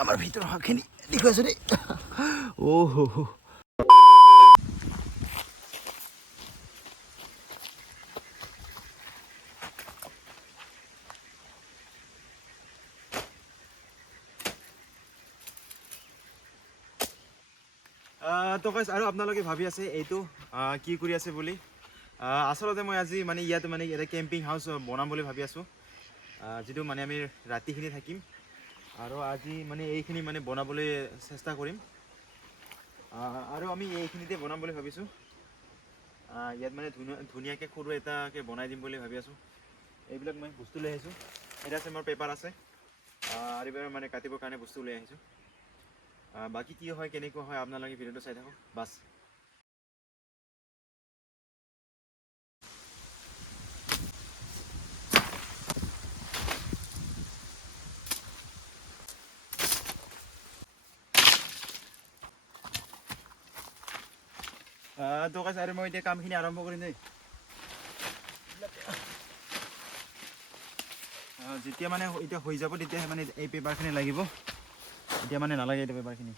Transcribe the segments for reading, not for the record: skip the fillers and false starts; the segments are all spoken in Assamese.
আমাৰ ভিতৰৰ হাঁহখিনি দেখুৱাইছোঁ দেই। অ' হো হো। তো গাইজ আৰু আপোনালোকে ভাবি আছে এইটো কি কৰি আছে বুলি। আচলতে মই আজি মানে ইয়াত মানে এটা কেম্পিং হাউচ বনাম বুলি ভাবি আছোঁ, যিটো মানে আমি ৰাতিখিনি থাকিম আৰু আজি মানে এইখিনি মানে বনাবলৈ চেষ্টা কৰিম। আৰু আমি এইখিনিতে বনাম বুলি ভাবিছোঁ। ইয়াত মানে ধুনীয়াকৈ সৰু এটাকৈ বনাই দিম বুলি ভাবি আছোঁ। এইবিলাক মই বস্তু লৈ আহিছোঁ। এটা আছে মোৰ পেপাৰ আছে, আৰু এইবাৰ মানে কাটিবৰ কাৰণে বস্তু লৈ আহিছোঁ। বাকী কি হয় কেনেকুৱা হয় আপোনালোকে ভিডিঅ'টো চাই থাকক বাছ। তো গাইজ আৰু মই এতিয়া কামখিনি আৰম্ভ কৰিম দেই। যেতিয়া মানে এতিয়া হৈ যাব তেতিয়াহে মানে এই পেপাৰখিনি লাগিব, এতিয়া মানে নালাগে এইটো পেপাৰখিনি।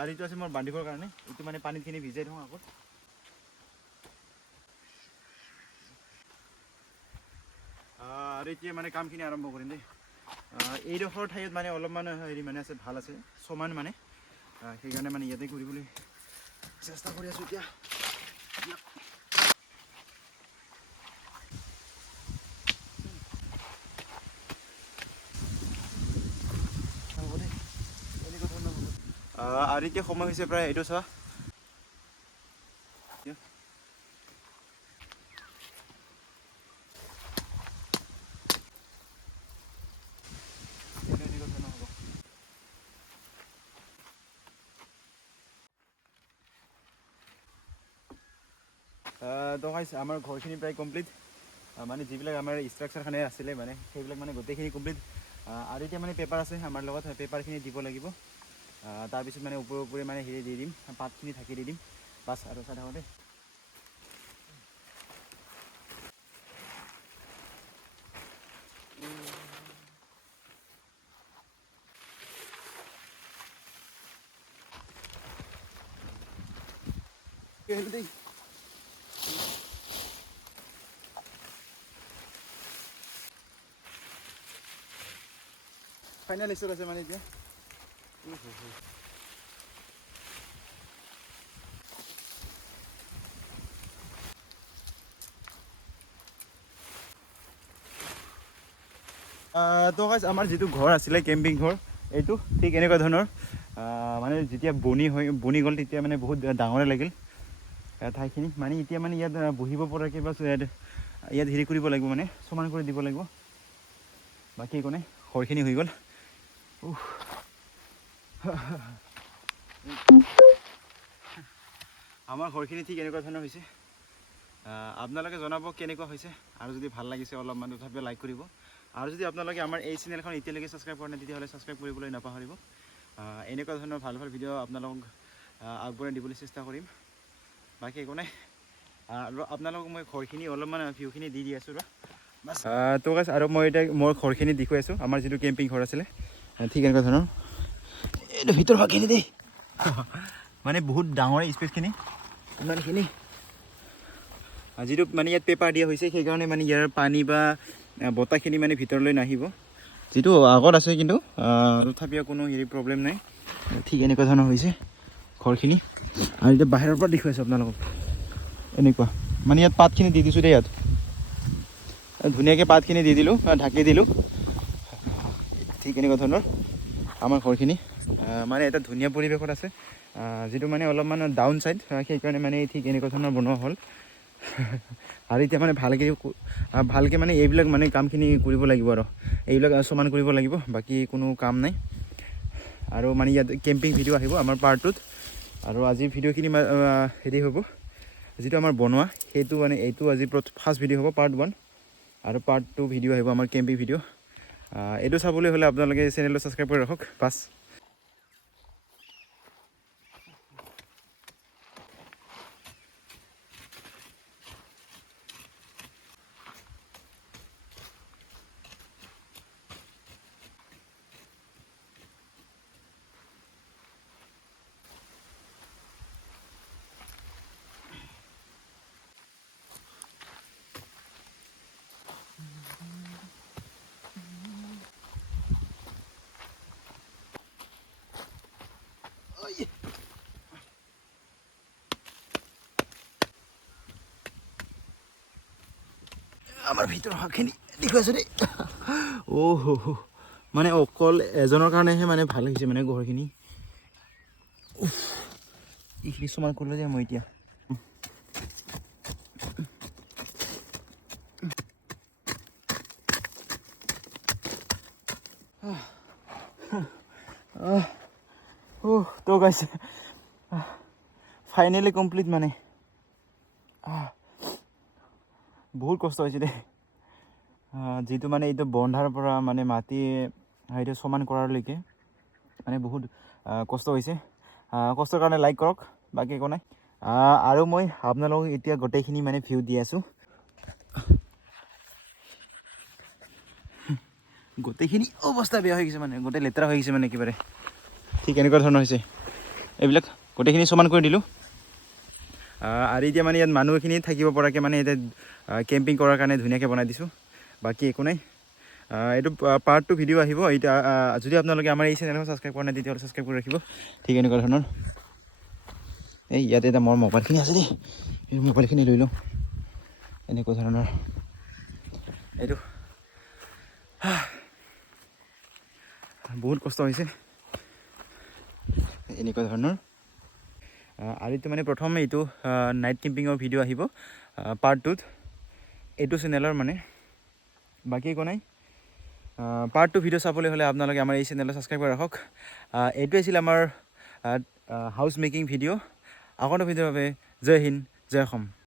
আৰু এইটো আছে মোৰ বান্ধিবৰ কাৰণে, এইটো মানে পানীখিনি ভিজাই থওঁ আগত। আৰু এতিয়া মানে কামখিনি আৰম্ভ কৰিম দেই। এইডোখৰ ঠাইত মানে অলপমান হেৰি মানে আছে, ভাল আছে সমান মানে, সেইকাৰণে মানে ইয়াতে কৰিবলৈ চেষ্টা কৰি আছোঁ এতিয়া। আৰু এতিয়া সময় হৈছে প্ৰায় এইটো চোৱা। তো গাইজ আমাৰ ঘৰখিনি প্ৰায় কমপ্লিট, মানে যিবিলাক আমাৰ ষ্ট্ৰাকচাৰখানে আছিলে মানে সেইবিলাক মানে গোটেইখিনি কমপ্লিট। আৰু এতিয়া মানে পেপাৰ আছে আমাৰ লগত, পেপাৰখিনি দিব লাগিব। তাৰপিছত মানে ওপৰে ওপৰে মানে হেৰি দি দিম, পাতখিনি ঢাকি দি দিম বাছ। আৰু চাই থাকোঁ দেই। ফাইনেল ষ্টেজ আছে মানে এতিয়া। তো গাইজ আমাৰ যিটো ঘৰ আছিলে কেম্পিং ঘৰ, এইটো ঠিক এনেকুৱা ধৰণৰ। মানে যেতিয়া বনি গ'ল তেতিয়া মানে বহুত ডাঙৰে লাগিল ঠাইখিনি। মানে এতিয়া মানে ইয়াত বহিব পৰাকৈ বা ইয়াত হেৰি কৰিব লাগিব, মানে সমান কৰি দিব লাগিব। বাকী একো নাই, ঘৰখিনি হৈ গ'ল। আমাৰ ঘৰখিনি ঠিক এনেকুৱা ধৰণৰ হৈছে। আপোনালোকে জনাব কেনেকুৱা হৈছে, আৰু যদি ভাল লাগিছে অলপমান তথাপিও লাইক কৰিব। আৰু যদি আপোনালোকে আমাৰ এই চেনেলখন এতিয়ালৈকে ছাবস্ক্ৰাইব কৰা নাই তেতিয়াহ'লে ছাবস্ক্ৰাইব কৰিবলৈ নাপাহৰিব। এনেকুৱা ধৰণৰ ভাল ভাল ভিডিঅ' আপোনালোকক আগবঢ়াই দিবলৈ চেষ্টা কৰিম। বাকী একো নাই, আৰু আপোনালোকক মই ঘৰখিনি অলপমান ভিউখিনি দি আছোঁ ৰ বাছ। তো গাইজ আৰু মই এতিয়া মোৰ ঘৰখিনি দেখুৱাই আছোঁ, আমাৰ যিটো কেম্পিং ঘৰ আছিলে ঠিক এনেকুৱা ধৰণৰ। এইটো ভিতৰ ভাগখিনি দেই, মানে বহুত ডাঙৰ স্পেচখিনি ইমানখিনি। যিটো মানে ইয়াত পেপাৰ দিয়া হৈছে সেইকাৰণে মানে ইয়াৰ পানী বা বতাহখিনি মানে ভিতৰলৈ নাহিব। যিটো আগত আছে কিন্তু তথাপিও কোনো হেৰি প্ৰব্লেম নাই। ঠিক এনেকুৱা ধৰণৰ হৈছে ঘৰখিনি। আৰু এতিয়া বাহিৰৰ পৰা দেখুৱাইছোঁ আপোনালোকক, এনেকুৱা মানে ইয়াত পাতখিনি দি দিছোঁ দেই। ইয়াত ধুনীয়াকৈ পাতখিনি দি দিলোঁ, ঢাকি দিলোঁ। ঠিক এনেকুৱা ধৰণৰ আমাৰ ঘৰখিনি, মানে এটা ধুনীয়া পৰিৱেশত আছে। যিটো মানে অলপমান ডাউন ছাইড, সেইকাৰণে মানে ঠিক এনেকুৱা ধৰণৰ বনোৱা হ'ল। আৰু এতিয়া মানে ভালকৈ মানে এইবিলাক মানে কামখিনি কৰিব লাগিব, আৰু এইবিলাক সমান কৰিব লাগিব। বাকী কোনো কাম নাই। আৰু মানে ইয়াত কেম্পিং ভিডিঅ' আহিব আমাৰ পাৰ্টটোত। আৰু আজিৰ ভিডিঅ'খিনি হেৰি হ'ব, যিটো আমাৰ বনোৱা সেইটো মানে এইটো আজি ফাৰ্ষ্ট ভিডিঅ' হ'ব, পাৰ্ট 1। আৰু পাৰ্ট 2 ভিডিঅ' আহিব আমাৰ কেম্পিং ভিডিঅ'। এইটো চাবলৈ হ'লে আপোনালোকে চেনেলটো ছাবস্ক্ৰাইব কৰি ৰাখক বাছ। আমাৰ ভিতৰৰ হাঁহখিনি দেখুৱাইছোঁ দেই মানে অকল এজনৰ কাৰণেহে মানে ভাল হৈছে মানে ঘৰখিনি এইখিনি সমান কৰিলোঁ যে মই এতিয়া তো গাইছে ফাইনেলি কমপ্লিট মানে বহুত কষ্ট হৈছে দেই যিটো মানে এইটো বন্ধাৰ পৰা মানে মাটি সেইটো সমান কৰাৰলৈকে মানে বহুত কষ্ট হৈছে কষ্টৰ কাৰণে লাইক কৰক বাকী একো নাই আৰু মই আপোনালোকক এতিয়া গোটেইখিনি মানে ভিউ দি আছোঁ গোটেইখিনি অৱস্থা বেয়া হৈ গৈছে মানে গোটেই লেতেৰা হৈ গৈছে মানে একেবাৰে ঠিক এনেকুৱা ধৰণৰ হৈছে এইবিলাক গোটেইখিনি সমান কৰি দিলোঁ আৰু এতিয়া মানে ইয়াত মানুহখিনি থাকিব পৰাকৈ মানে এতিয়া কেম্পিং কৰাৰ কাৰণে ধুনীয়াকৈ বনাই দিছোঁ বাকী একো নাই এইটো পাৰ্ট 2 ভিডিঅ' আহিব এতিয়া যদি আপোনালোকে আমাৰ এই চেনেলখন ছাবস্ক্ৰাইব কৰা নাই তেতিয়াহ'লে ছাবস্ক্ৰাইব কৰি ৰাখিব ঠিক এনেকুৱা ধৰণৰ এই ইয়াতে এটা মোৰ মোবাইলখিনি আছে দেই এই মোবাইলখিনি লৈ লওঁ এনেকুৱা ধৰণৰ এইটো বহুত কষ্ট হৈছে এনেকুৱা ধৰণৰ আৰু এইটো মানে প্ৰথম এইটো নাইট কেম্পিঙৰ ভিডিঅ' আহিব পাৰ্ট 2ত এইটো চেনেলৰ মানে বাকী একো নাই পাৰ্ট 2 ভিডিঅ' চাবলৈ হ'লে আপোনালোকে আমাৰ এই চেনেলটো ছাবস্ক্ৰাইব কৰি ৰাখক এইটো আছিল আমাৰ হাউচ মেকিং ভিডিঅ' আগন্তুক ভিডিঅ'ৰ বাবে জয় হিন্দ জয় অসম